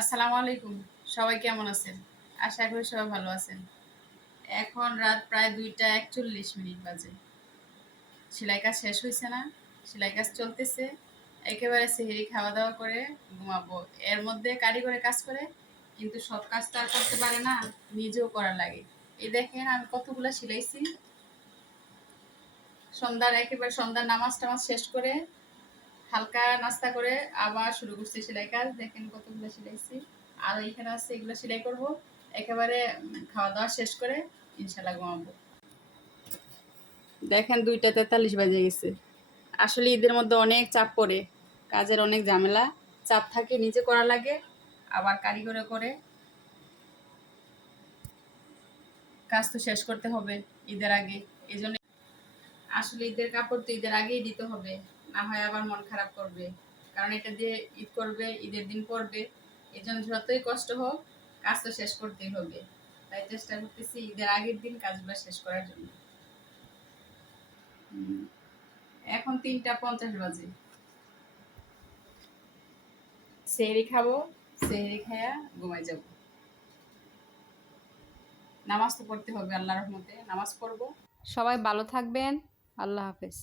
আসসালামু আলাইকুম। সবাই কেমন আছেন? আশা করি সবাই ভালো আছেন। এখন রাত প্রায় 2টা 41 বাজে। সেলাই কাজ শেষ হইছে না? সেলাই কাজ চলতেছে। একেবারে সেহরি খাওয়া-দাওয়া করে ঘুমাবো। এর মধ্যে কারিগরে কাজ করে, কিন্তু সব কাজ তো আর করতে পারে না, নিজেও করা লাগে। এই দেখেন আমি কতগুলা সিলাইছি। সন্ধ্যার নামাজ-টামাজ শেষ করে, হালকা নাস্তা করে আবার শুরু করছি সেলাই কাজ। দেখেন কতগুলো সিলাইছি। আর এখানে আছে, এগুলো সেলাই করব। একেবারে খাওয়া-দাওয়া শেষ করে ইনশাআল্লাহ ঘুমাবো। দেখেন 2টা 43 বাজে গেছে। আসলে ঈদের মধ্যে অনেক চাপ পড়ে, কাজের অনেক ঝামেলা, চাপ থাকে, নিজে করা লাগে, আবার কারিগরে করে। কাজ তো শেষ করতে হবে ঈদের আগে। এজন্য আসলে ঈদের কাপড় তো ঈদের আগেই দিতে হবে, না হয় আবার মন খারাপ করবে। কারণ এটা দিয়ে ঈদ করবে, ঈদের দিন পরবে। এই জন্য যতই কষ্ট হোক, কাজ তো শেষ করতেই হবে। তাই চেষ্টা করতেছি ঈদের আগের দিন কাজগুলো শেষ করার জন্য। এখন 3টা 50 বাজে। সেহরি খাবো, সেহরি খায়া ঘুমাই যাব। নামাজ তো পড়তে হবে, আল্লাহর রহমতে নামাজ পড়বো। সবাই ভালো থাকবেন। আল্লাহ হাফেজ।